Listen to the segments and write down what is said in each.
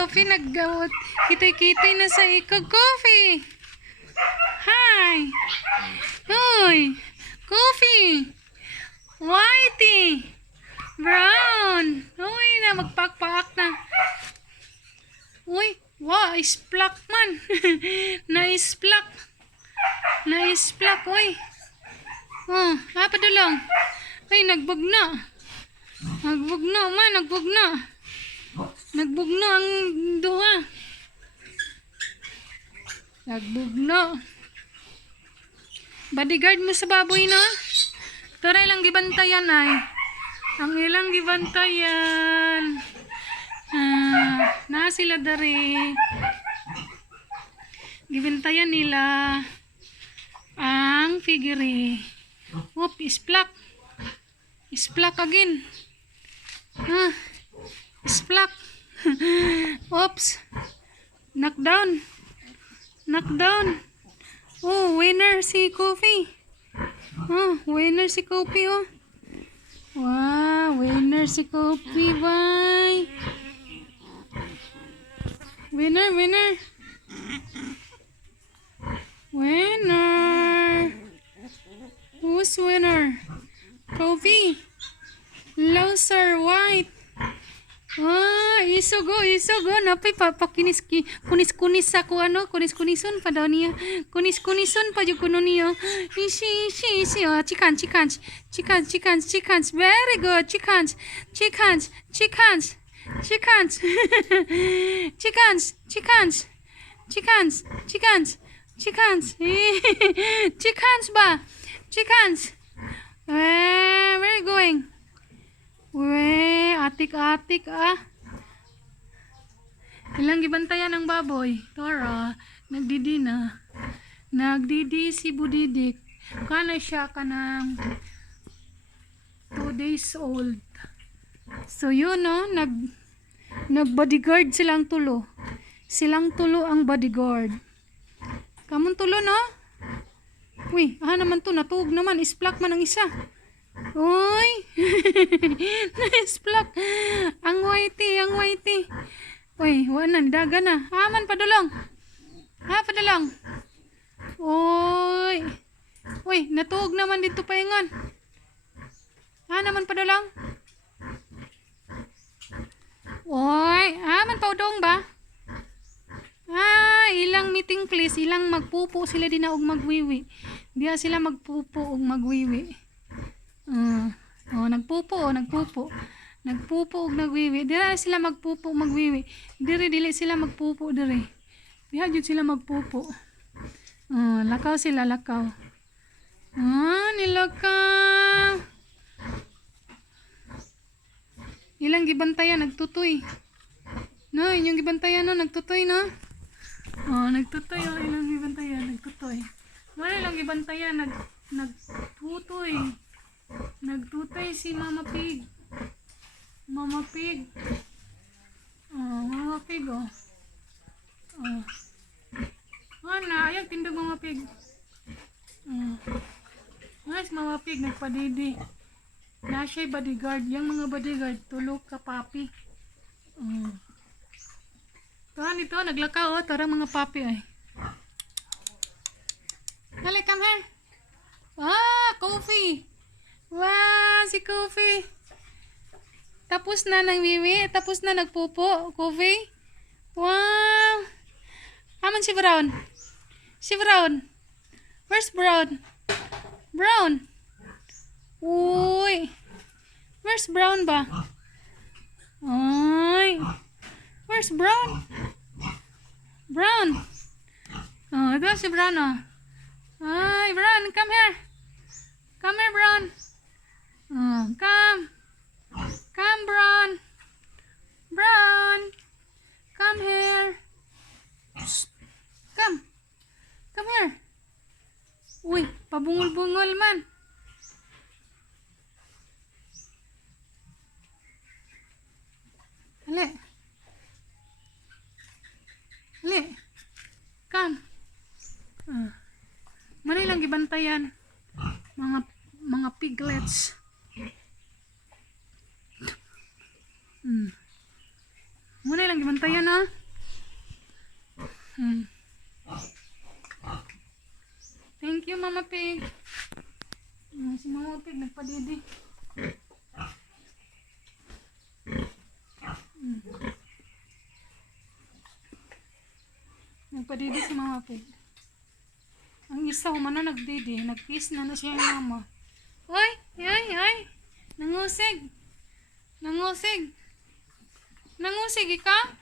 Coffee naggawot. Kitoy-kitoy na sa ikaw, Coffee. Hi. Uy. Coffee. Whitey. Brown. Uy, na magpakpaak na. Uy, wow, isplak man. Na-isplak. Na-isplak, uy. Oh, apa dulong? Uy, nagbugna. Nagbugna man, nagbugna. Nagbugna ang duha. Nagbugna. Bodyguard mo sa baboy na. Tara ilang gibantayan ay. Ang ilang gibantayan. Na sila dari. Gibantayan nila ang figure. Whoop, isplak. Isplak again. Isplak. Oops. Knockdown. Knockdown. Oh, winner si Coffee. Oh, winner si Coffee, oh. Wow, winner si Coffee, bye. Winner, winner. Winner. Who's winner? Coffee. Loser, white. Ah, isugo. Napay kunis-kunis sa ko ano, kunis-kunison pa daw niya. Kunis-kunison pa yung kuno niya. Isi, oh, chickens. Very good, chickens. Chickens. Chickens ba? Chickens. Where you going? Atik-atik ah. Ilang gibantayan ng baboy. Tara, nagdidi na. Nagdidi si Budidik. Kana siya kanang 2 days old. So yun no, nag-bodyguard silang tulo. Silang tulo ang bodyguard. Kamon tulo no? Uy, naman to, natuog naman. Isplak man ang isa. Uy! Na-isplak. Ang whitey. Uy, wanan, daga na. Haman padulong. Padulong. Uy! Uy, natuog naman dito paingon. Naman padulong. Uy, man paudong ba? Ilang meeting place, ilang magpupo sila din na og magwiwi. Diya sila magpupo og magwiwi. Nagpupo og nagwiwi. Diya sila magpupo magwiwi. Dili sila magpupo diri. Diya jud sila magpupo. Lakaw sila, lakaw. Nilakaw. Ilang gibantayan nagtutoy. No, inyong gibantayan no, nagtutoy no. Nagtutoy ilang gibantayan, nagtutoy. Wala ilang gibantayan, nagtutoy. Nagtutoy si Mama Pig. Mama Pig. Mama Pig oh. Ayaw tindog Mama Pig. Nice Mama Pig, nagpadidi. Na siya'y bodyguard. Yung mga bodyguard, tulog ka papi. Ito, naglakaw oh. Tarang mga papi ay. Dali, come here. Coffee. Wow, si Coffee. Tapos na nang wiwi. Tapos na nagpupo. Coffee. Wow. Aman si Brown. Si Brown. Where's Brown? Brown. Uy. Where's Brown ba? Uy. Where's Brown? Brown. Ito si Brown oh. Ay, Brown, come here. Come here, Brown. Come. Come, Brown. Brown. Come here. Come. Come here. Uy, pabungol-bungol man. Hali. Come. Mali lang gibantayan. Mga piglets. Muna lang gibantayan ha. Thank you, Mama Pig. Si Mama Pig nagpadidi. Nagpadidi si Mama Pig. Ang isa humana nagdidi. Nag-kiss na siya yung mama. Hoy! Ay! Nangusig! Nangusig! Nangusig ika?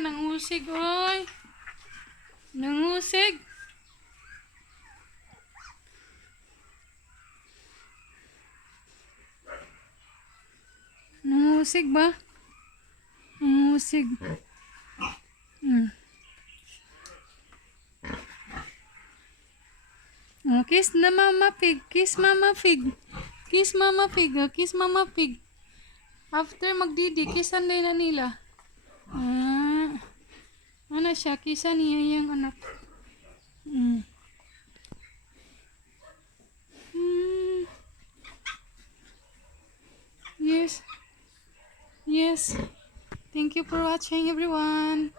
Nangusig oy! Nangusig! Nangusig ba? Nangusig. Oh, kiss na Mama Pig. Kiss Mama Pig. Kiss Mama Pig. Kiss Mama Pig. After magdidi, kissan din na nila. Ano siya? Kissan niya yung anak. Yes. Yes. Thank you for watching, everyone.